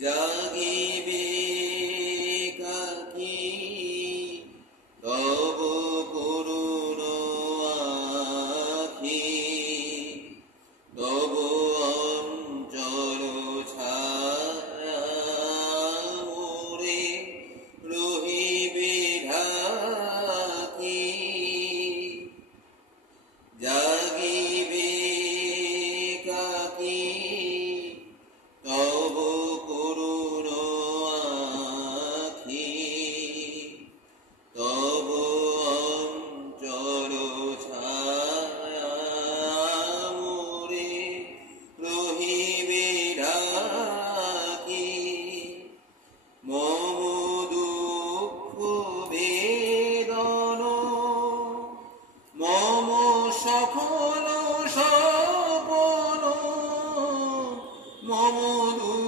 জাগিবে কাকি তব করুণ আখি তব অঞ্চল ছায়া রহিবে وجنود